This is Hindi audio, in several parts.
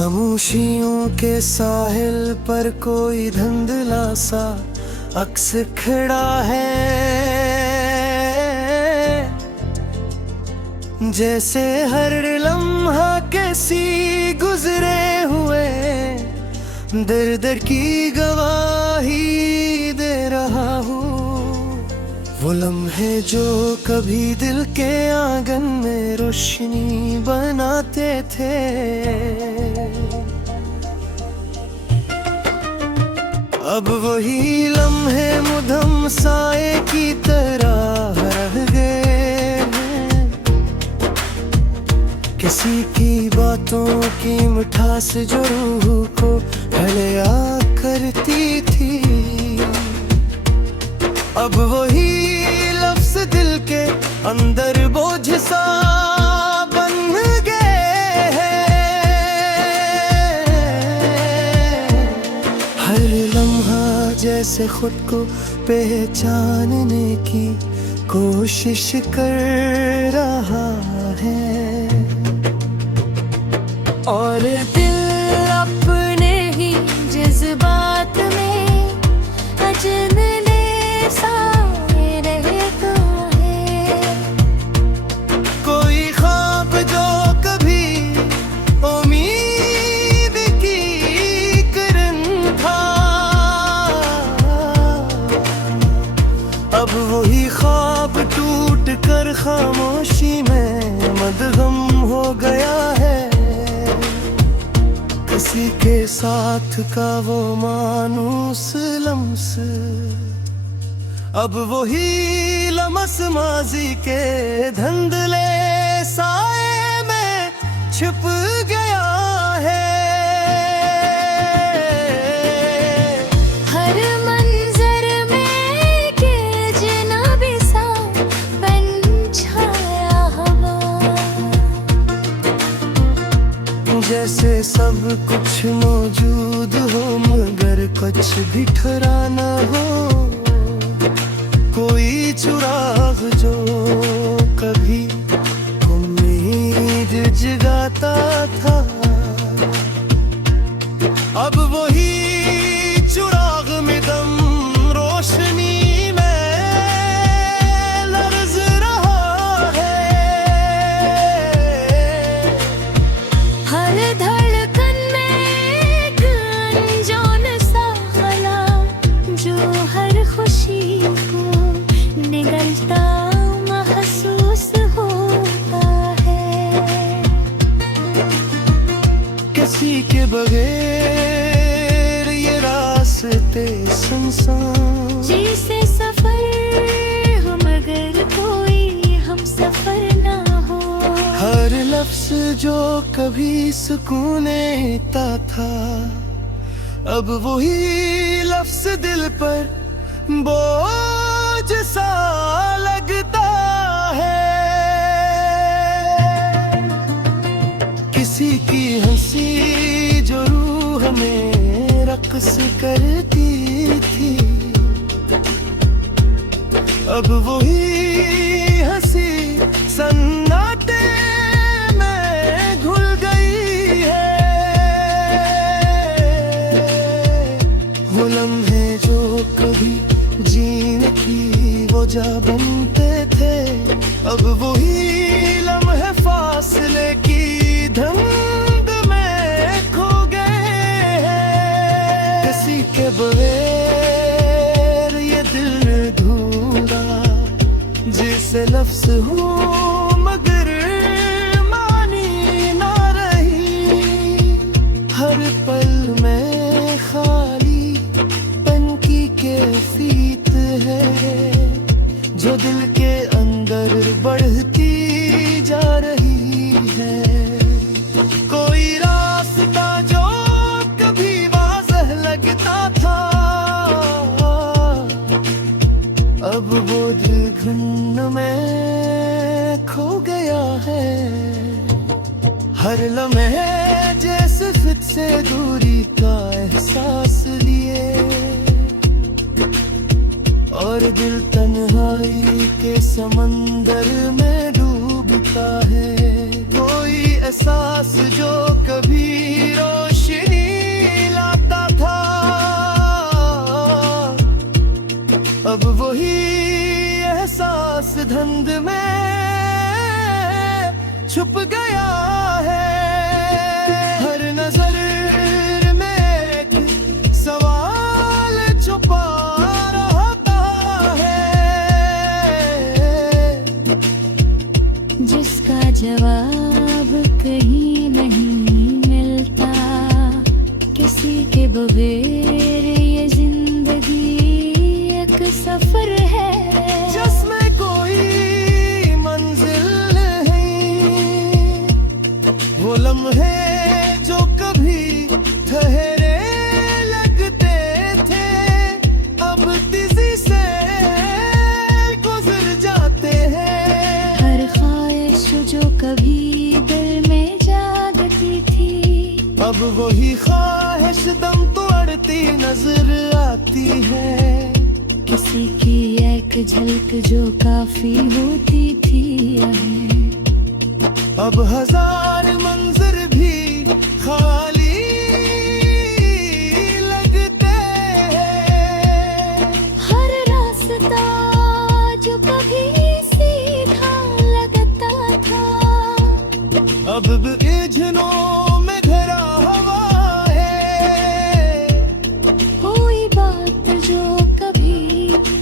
खामोशियों के साहिल पर कोई धुंधला सा अक्स खड़ा है, जैसे हर लम्हा कैसी गुजरे हुए दर दर की गवाही दे रहा हूँ। वो लम्हे जो कभी दिल के आंगन में रोशनी बनाते थे, अब वही लम्हे मुदम साए की तरह रह गए हैं। किसी की बातों की मिठास जो रूह को हलया करती थी, अब वही लफ्ज़ दिल के अंदर बोझ सा बन गए हैं। हर लम्हा जैसे खुद को पहचानने की कोशिश कर रहा है, और दिल अपने ही जज्बात में अजनबी अब वही ख्वाब टूट कर खामोशी में मदगम हो गया है। किसी के साथ का वो मानूस लम्स अब वही लम्स माजी के धुंधले साए में छुप गया है। जैसे सब कुछ मौजूद हो मगर कुछ भी ठहरा न हो, कोई चुराग जो कभी उम्मीद जगाता था, अब वही चुराग में दम रोशनी में लर्ज रहा है। हर धड़कन में एक अनजान सा खला जो हर खुशी को निगलता महसूस होता है। किसी के बगैर ये रास्ते सुनसान, जैसे सफर हो मगर कोई हम सफर ना हो। हर लफ्ज़ जो कभी सुकून देता था, अब वही लफ्ज़ दिल पर बोझ सा लगता है। किसी की हंसी जो रूह में रक्स करती थी, अब वही हंसी सन्नाटे में घुल गई है। वो लम्हे जो कभी जीने की वजह बनते थे, अब वही लम्हे फासले की धुंध में खो गए हैं। किसी के बगैर ये दिल धूरा जिसे लफ्ज़ हो मगर मानी ना रही। हर पल में खाली पन की कैफियत है जो दिल के अंदर बढ़ती जा रही है। कोई रास्ता जो कभी वाज़ह लगता था, अब वो दिल घुन में खो गया है। हर लम्हे जैसे खुद से दूरी का एहसास लिए, और दिल तन्हाई के समंदर में डूबता है। कोई एहसास जो कभी रो धुंध में छुप गया है। हर नजर में एक सवाल छुपा रहता है, जिसका जवाब कहीं नहीं मिलता। किसी के बगैर ये जिंदगी एक सफर है, जिसमें कोई मंजिल नहीं। वो लम्हे जो कभी ठहरे लगते थे, अब तेजी से गुजर जाते हैं। हर ख्वाहिश जो कभी दिल में जागती थी, अब वही ख्वाहिश दम तोड़ती नजर आती है। किसी की एक झलक जो काफी होती थी, अब हजार मंजर भी खाली लगते हैं। हर रास्ता जो कभी सीधा लगता था, अब उलझनों में घिरा हुआ है। कोई बात जो कभी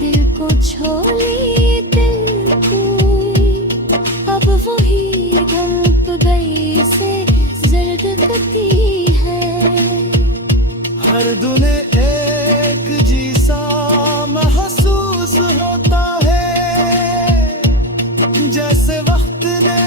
दिल को छोड़ी दिल को, अब वही धड़क गई से जर्द करती है। हर दुने एक जैसा महसूस होता है, जैसे वक्त ने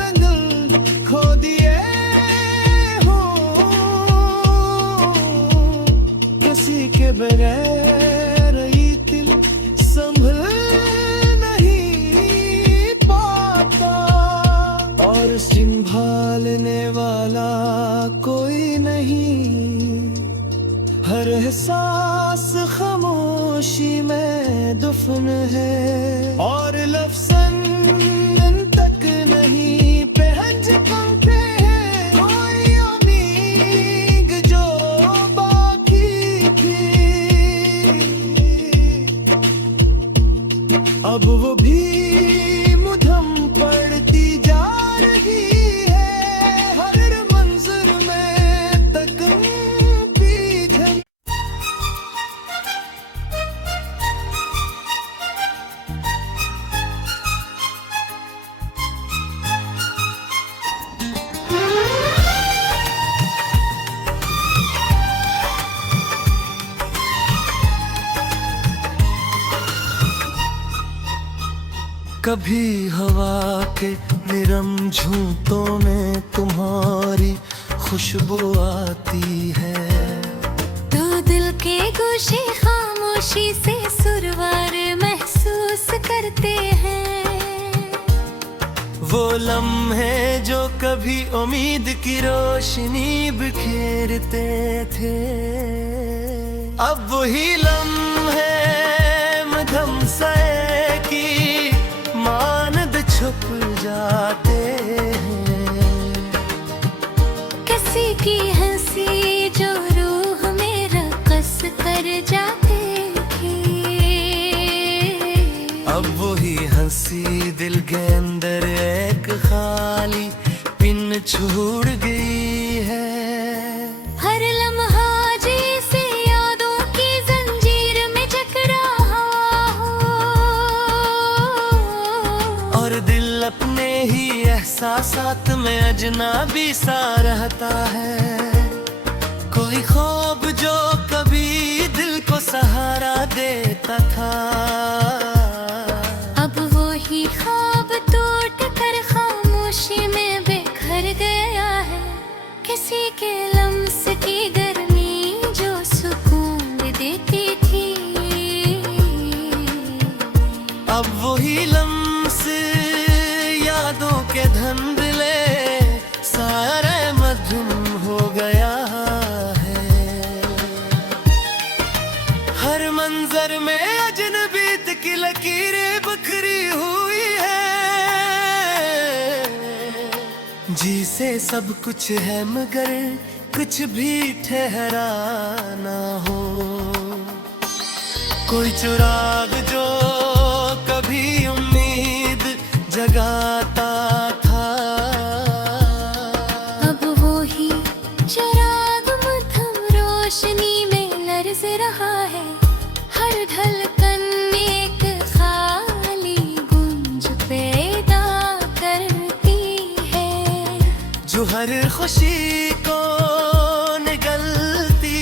रंग खो दिए हों। किसी के बगैर ये दिल संभल नहीं पाता, और संभालने वाला कोई नहीं। हर एहसास खामोशी में दफन है, और लफ्ज़न तक नहीं पहुंच पाते हैं। कोई उम्मीद जो बाकी थी, अब वो भी मुधम पड़ती जा रही है। हर मंजर में तक पीछे कभी हवा के निरम झूठों में तुम्हारी खुशबू आती है। तो दिल के गोशे खामोशी से सुरवार महसूस करते हैं। वो लम्हे जो कभी उम्मीद की रोशनी बिखेरते थे, अब वही लम्हे मध्यम से की मानद छुप जाते हैं। किसी की हंसी जो रूह में रक़स कर जाती थी, अब वही हंसी दिल के अंदर एक खाली पिन छोड़ गई है। हर लम्हा जैसे यादों की जंजीर में जकड़ा हो, और दिल अपने ही एहसासात में अजनबी सा रहता है। कोई ख्वाब जो कभी दिल को सहारा देता था, अब वही ख्वाब टूट कर खामोशी में बिखर गया है। किसी के लम्स की गर्मी जो सुकून देती थी, अब वही लम्स यादों के धुंधले सारे मधुम हो गया है। हर मंजर में अजनबीत की लकीरें बिखरी हुई है। जी से सब कुछ है मगर कुछ भी ठहरा ना हो। कोई चुराग जो कभी उम्मीद तर्ज रहा है। हर धड़कन एक खाली गूंज पैदा करती है, जो हर खुशी को निगलती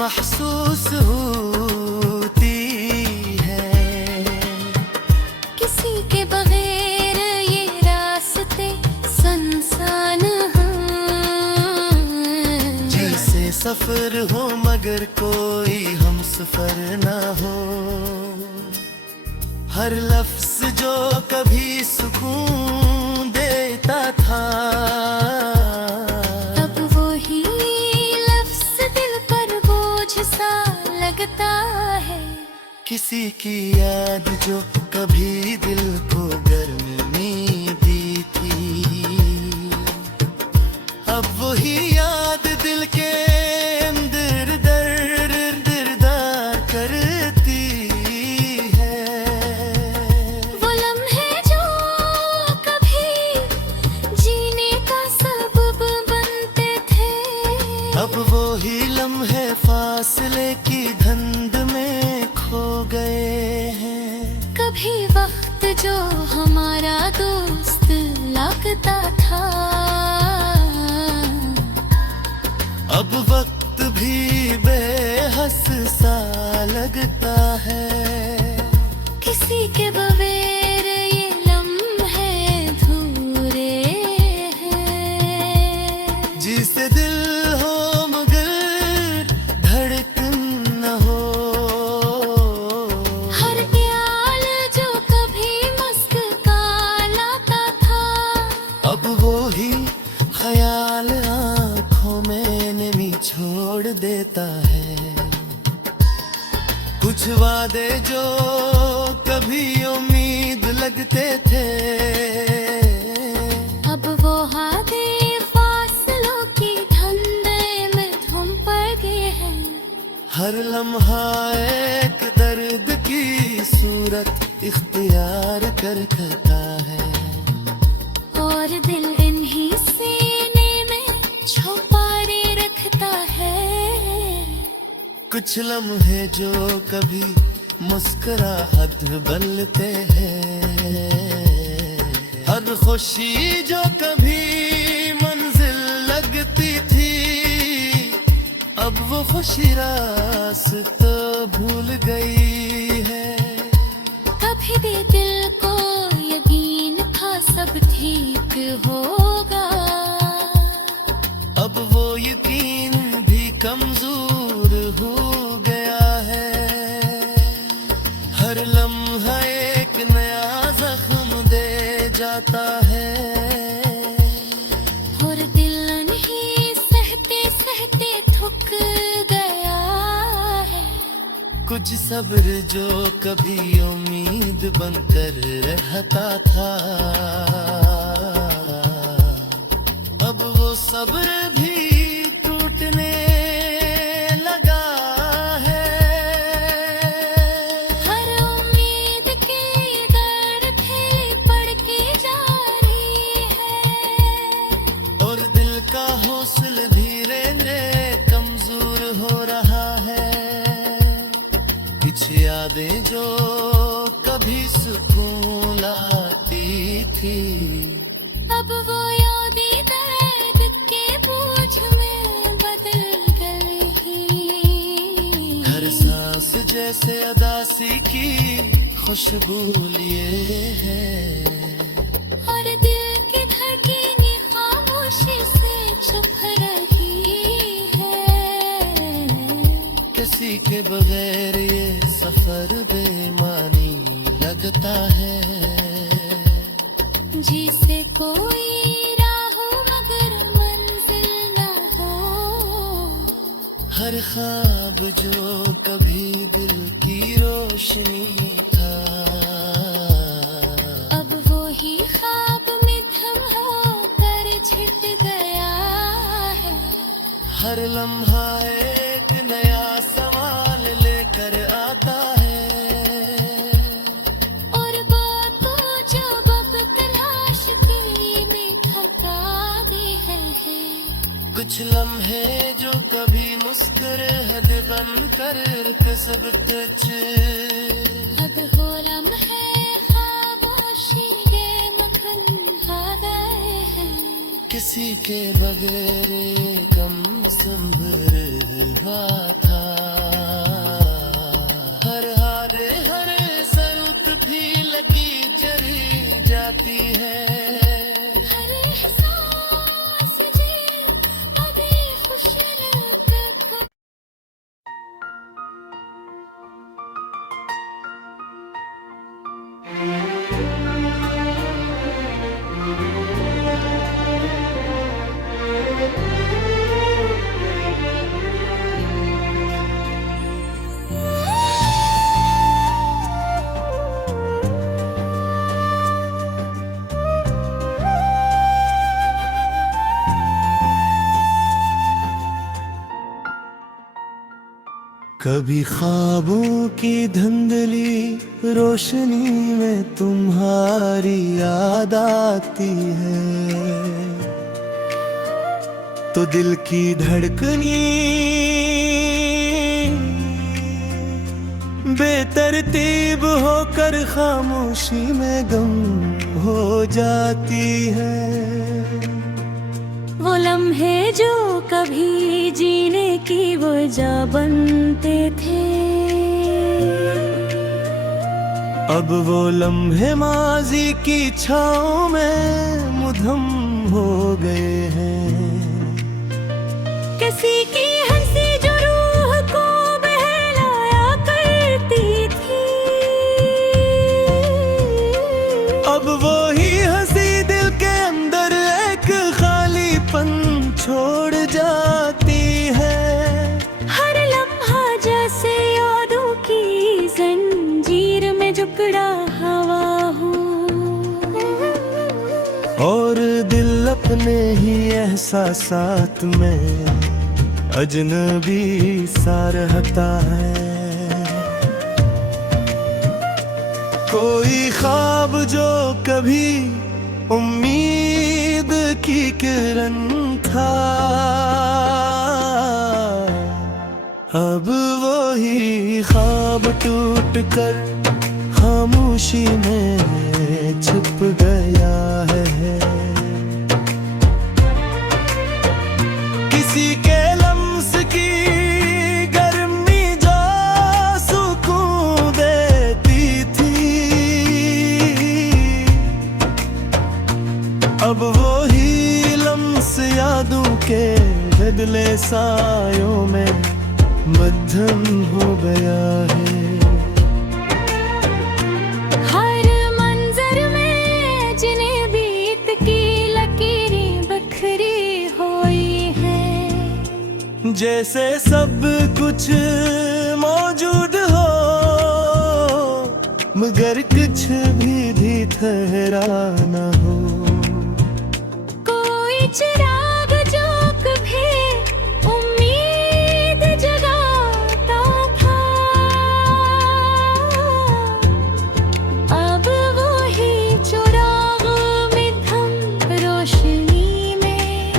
महसूस होती है। किसी के बगैर ये रास्ते सुनसान हैं, जैसे सफर हो मगर कोई हम सफर ना हो। हर लफ्ज जो कभी सुकून देता था, अब वही लफ्ज दिल पर बोझ सा लगता है। किसी की याद जो कभी दिल को गर्मी दी थी, अब वही याद दिल के अंदर दर्द करती है। वो लम्हे जो कभी जीने का सबब बनते थे, अब वही लम्हे फासले की धुंध में खो गए हैं। कभी वक्त जो हमारा दोस्त लगता था, अब वक्त भी बेहस सा लगता है। किसी के बगैर ये लम्हे अधूरे हैं। जिसे दिल हो मगर धड़कन न हो, हर ख्याल जो कभी मुस्कुरा लाता था, अब वो ही ख्याल आँखों में नमी छोड़ देता है। कुछ वादे जो कभी उम्मीद लगते थे, अब वो हादे फासलों की धंधे में धुम पड़ गए हैं। हर लम्हा एक दर्द की सूरत इख्तियार करता है, और दिल इन्हीं सीने में छुपाए रखता है। कुछ लम्हे जो कभी मुस्कुराहट बनते हैं, हर खुशी जो कभी मंजिल लगती थी, अब वो खुशी रास्ता भूल गई है। कभी भी दिल को यकीन था सब ठीक होगा, अब वो यकीन भी कमजोर हो गया है। हर लम्हा एक नया जख्म दे जाता है, और दिल नहीं सहते सहते थक गया है। कुछ सब्र जो कभी उम्मीद बनकर रहता था, अब वो सब्र भी टूटने लगा है। हर उम्मीद के दर ठेले पड़ के जा रही है, और दिल का हौसला धीरे धीरे कमजोर हो रहा है। कुछ यादें जो कभी सुकून लाती थी, अब वो यादें दर्द के बोझ में बदल गई। हर सांस जैसे अदासी की खुशबू लिए है, और दिल की धड़कनें खामोशी से चुप रही है। किसी के बगैर ये सफर बेमानी लगता है। जिसे कोई राह मगर मंजिल न हो, हर ख्वाब जो कभी दिल की रोशनी था, अब वो ही ख्वाब में थम होकर छिट गया है। हर लम्हा एक नया सवाल लेकर आता है, और बातों जो अब तलाश की में थका दी है। कुछ लम्हे जो कभी मुस्कुरा शहद बन कर कसब कच अब हो लम्हे खामोशी के मखन खा गए हैं किसी के बगैर ये कम संभरवा था हर हार हर सरुत भी लगी जरी जाती है हर एहसास जे अभी खुशी लगता कभी ख्वाबों की धुंधली रोशनी में तुम्हारी याद आती है तो दिल की धड़कनी बेतरतीब होकर खामोशी में गम हो जाती है वो लम्हे जो कभी जीने की वजह बनते थे अब वो लम्हे माजी की छाँव में मुधम हो गए हैं किसी की हंसी जो रूह को बहलाया करती थी अब वो ही हंसी दिल के अंदर एक खालीपन छोड़ जाती है हर लम्हा जैसे यादों की जंजीर में जकड़ा हवा हो और दिल अपने ही एहसासात में अजनबी सा रहता है कोई ख्वाब जो कभी उम्मीद की किरण था अब वो ही ख्वाब टूट कर खामोशी में छुप गया है किसी के लम्स की गर्मी जो सुकून देती थी अब वो ही लम्स यादों के बदले सायों में मध्यम हो गया है हर मंजर में जिन्हें बीत की लकीरें बखरी हुई है जैसे सब कुछ मौजूद हो मगर कुछ भी ठहरा न हो कोई चिराग जो कभी उम्मीद जगाता था अब वो ही चिराग में थम रोशनी में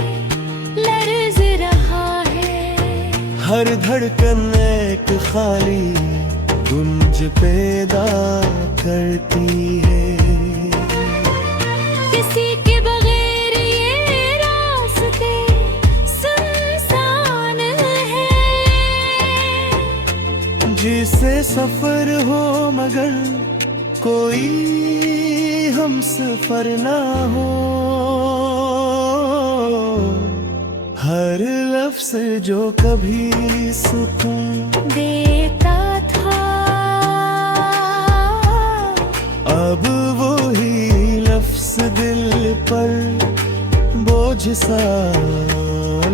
लर्ज रहा है हर धड़कन एक खाली गुंज पैदा करती है किसी के बगैर ये रास्ते सुनसान है जिससे सफर हो मगर कोई हम सफर ना हो हर लफ्ज जो कभी सुकून देता था अब वो ही लफ्ज दिल पर बोझ सा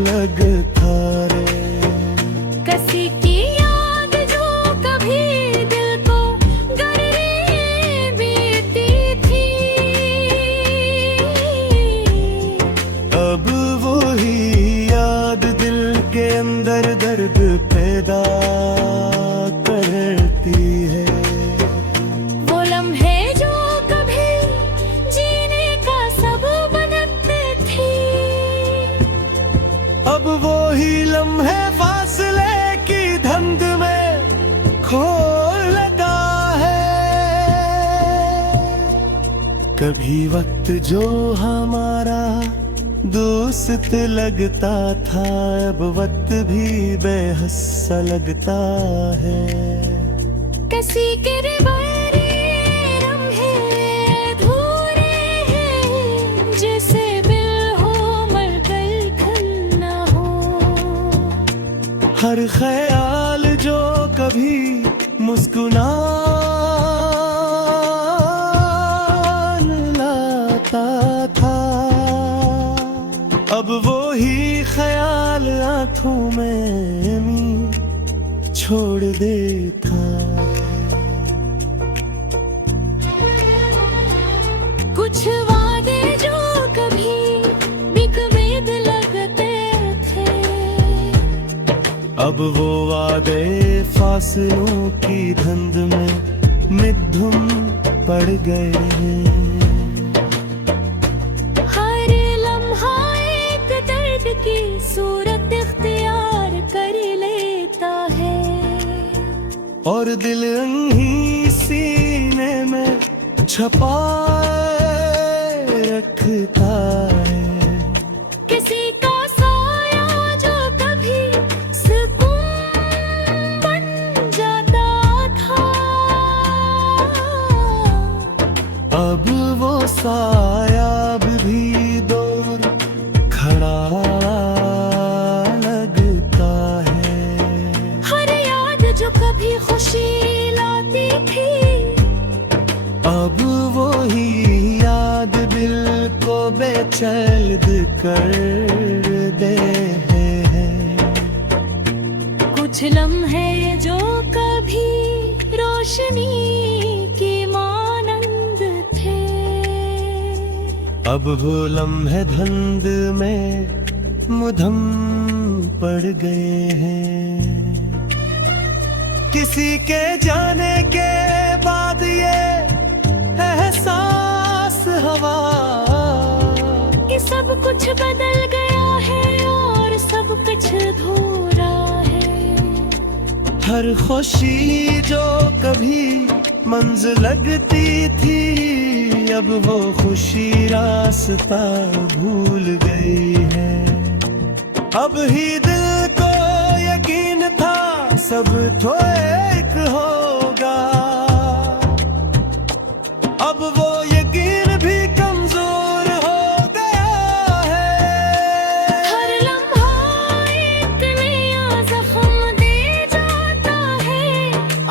लगता रे किसी की याद जो कभी दिल को गहरी बीती थी अब वो ही याद दिल के अंदर दर्द पैदा करती है वो लम्हे जो कभी जीने का सबब बनते थे अब वो ही लम्हे फासले की कभी वक्त जो हमारा दोस्त लगता था, अब वक्त भी बेहस सा लगता है। किसी के रिवारे लम्हे अधूरे हैं, जैसे बिल हो मर गई खन ना हो। हर ख्याल जो कभी मुस्कुराने लाता था, अब वो ही ख्याल आंखों में छोड़ देता। कुछ वादे जो कभी बिकवेद लगते थे, अब वो वादे फासलों की धुंध में मिधुम पड़ गए हैं। हर लम्हा एक दर्द की सूरत इख्तियार कर लेता है, और दिल यहीं सीने में छपाए रखता है। किसी का साया जो कभी सुकून बन जाता था, अब वो साया भी दूर खड़ा लगता है। हर याद जो कभी खुशी लाती थी, अब वो ही याद दिल को बेचैन कर दे है। कुछ लम्हे जो कभी रोशनी की मानंद थे, अब वो लम्हे धुंध में मुधम पड़ गए हैं। किसी के जाने के बाद ये एहसास हवा कि सब कुछ बदल गया है और सब कुछ अधूरा है। हर खुशी जो कभी मंजिल लगती थी, अब वो खुशी रास्ता भूल गई है। अब ही दिल को यकीन था सब तो एक होगा, अब वो यकीन भी कमजोर हो गया है। हर लम्हा एक नया जख्म दे जाता है,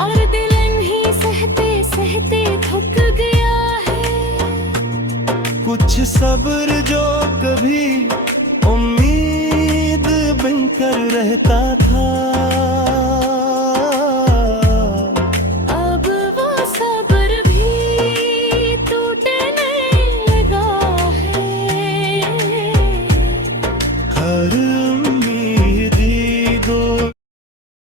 और दिल इन्हीं सहते सहते थक गया है। कुछ सब्र